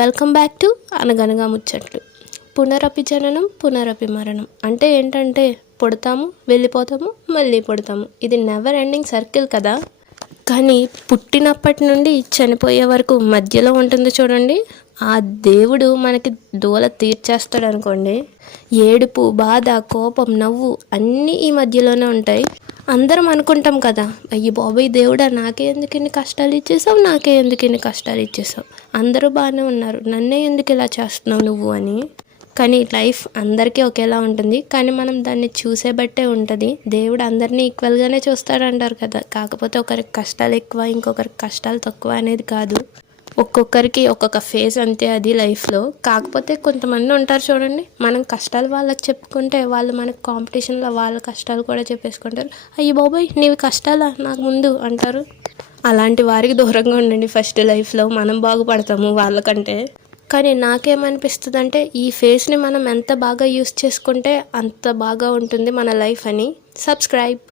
Welcome back to అనగనగా ముచ్చట్లు. పునరపి జననం పునరపి మరణం అంటే ఏంటంటే పుడతాము, వెళ్ళిపోతాము, మళ్ళీ పుడతాము. ఇది నెవర్ ఎండింగ్ సర్కిల్ కదా. కానీ పుట్టినప్పటి నుండి చనిపోయే వరకు మధ్యలో ఉంటుంది చూడండి, ఆ దేవుడు మనకి దూల తీర్చేస్తాడు అనుకోండి. ఏడుపు, బాధ, కోపం, నవ్వు అన్నీ ఈ మధ్యలోనే ఉంటాయి. అందరం అనుకుంటాం కదా, అయ్యి బాబోయ్ దేవుడా, నాకే ఎందుకు ఇన్ని కష్టాలు ఇచ్చేసావు, నాకే ఎందుకు ఇన్ని కష్టాలు ఇచ్చేసావు, అందరూ బాగానే ఉన్నారు, నన్నే ఎందుకు ఇలా చేస్తున్నావు నువ్వు అని. కానీ లైఫ్ అందరికీ ఒకేలా ఉంటుంది, కానీ మనం దాన్ని చూసే బట్టే ఉంటుంది. దేవుడు అందరినీ ఈక్వల్గానే చూస్తాడంటారు కదా, కాకపోతే ఒకరికి కష్టాలు ఎక్కువ, ఇంకొకరికి కష్టాలు తక్కువ అనేది కాదు. ఒక్కొక్కరికి ఒక్కొక్క ఫేజ్ అంతే అది లైఫ్లో. కాకపోతే కొంతమంది ఉంటారు చూడండి, మనం కష్టాలు వాళ్ళకి చెప్పుకుంటే వాళ్ళు మనకు కాంపిటీషన్లో వాళ్ళ కష్టాలు కూడా చెప్పేసుకుంటారు. అయ్యి బాబోయ్ నీవి కష్టాలా, నాకు ముందు అంటారు. అలాంటి వారికి దూరంగా ఉండండి ఫస్ట్. లైఫ్లో మనం బాగుపడతాము వాళ్ళకంటే. కానీ నాకేమనిపిస్తుంది అంటే, ఈ ఫేస్ని మనం ఎంత బాగా యూస్ చేసుకుంటే అంత బాగా ఉంటుంది మన లైఫ్ అని. సబ్స్క్రైబ్.